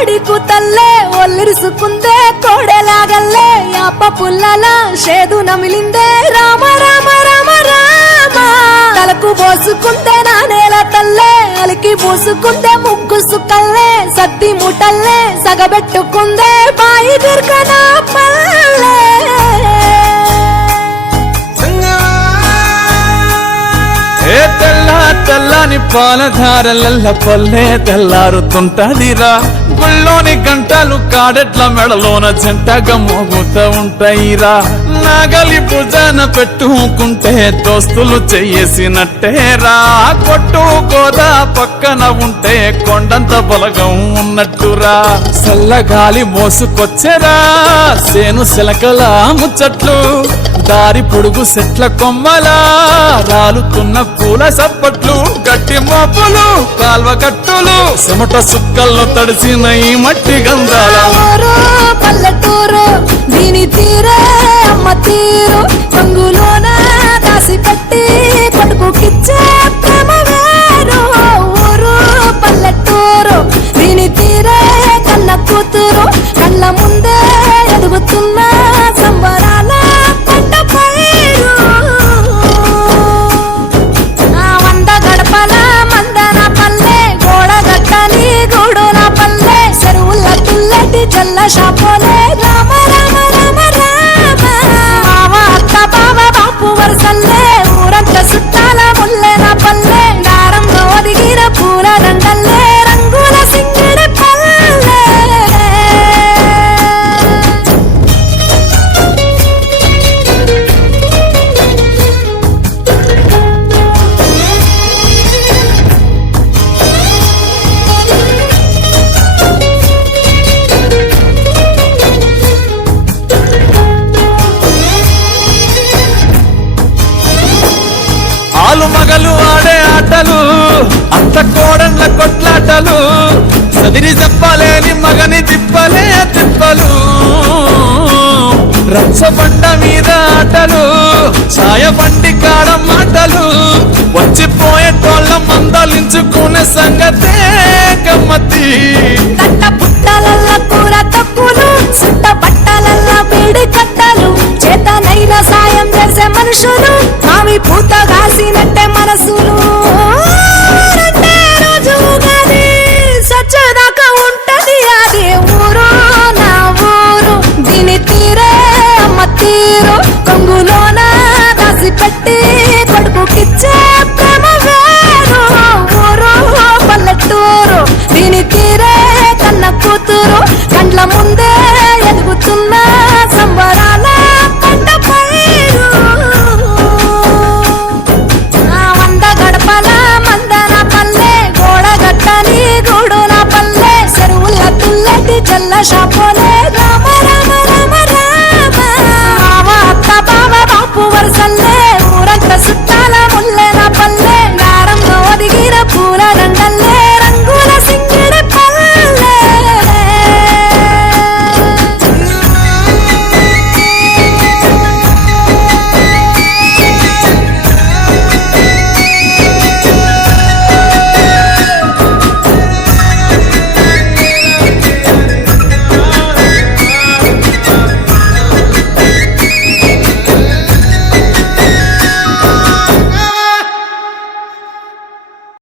కోడి కూతల్లే ఒల్లిరుసుకుందే కోడెలాగల్లే యాప పుల్లల షేదు నమిలిందే రామ రామ రామ రామ తలకు పోసుకుందే నా నేల తల్లే అలికి పూసుకుందే ముగ్గు సుక్కల్లే సద్ది ముటల్లే సగబెట్టుకుందే బాయి దుర్గన పల్లె తెల్ల తెల్లని పాలధారలల్ల పల్లె తెల్లారుతుంటదిరా గుళ్ళోని గంటలు కాడెట్ల మెడలోన జంటగా మోగుతూ ఉంటాయిరా నాగలి భుజాన పెట్టుకుంటే దోస్తులు చెయ్యేసినట్టేరా కొట్టు గోదా పక్కన ఉంటే కొండంత బలగం ఉన్నట్టురా చల్లగాలి మోసుకొచ్చెరా సేను శిలకల ముచ్చట్లు దారి పొడుగు చెట్ల కొమ్మలా రాలుతున్న పూల సప్పట్లు గట్టి మోపులు కాల్వ కట్టులు చెమట సుక్కల్లో తడిసిన ఈ మట్టి గంధాల పల్లెటూరు దీని తీరే అమ్మ తీరు రంగులోన దాసి కట్టి కొడుకుకిచ్చే ప్రేమ వేరు ఊరు పల్లెటూరు దీని తీరే కన్న కూతురు కళ్ళ ముందే ఎదుగుతున్న సంబరాల పంట పైరు వంద గడపల మందన పల్లె గోడ గట్టని గూడున పల్లె చెరువుల తుల్లటి జల్ల షాపోలే రామ రామ రామ రామ మామ అత్త బావ బాపు వరసల్లే ఊరంత చుట్టాల ముల్లెన పల్లె దారంలో ఒదిగిన పూల దండల్లే రంగుల సింగిడి పల్లె ఆలు మగలు ఆడే ఆటలు అంత కోడళ్ళ కొట్లాటలు సదిరి చెప్పలేని మగని తిప్పలే తిప్పలు రచ్చబండ మీద ఆటలు ఛాయబండి కాడ మాటలు వచ్చిపోయేటోళ్ళ మందలించుకునే సంగతే గమ్మతి కట్ట పుట్టలల్ల కూర తప్పులు సుట్ట బట్టలల్ల బీడి కట్టలు చేతనైన సాయం చేసే మనుషులు మావి పూత కాసినట్టే మనసులు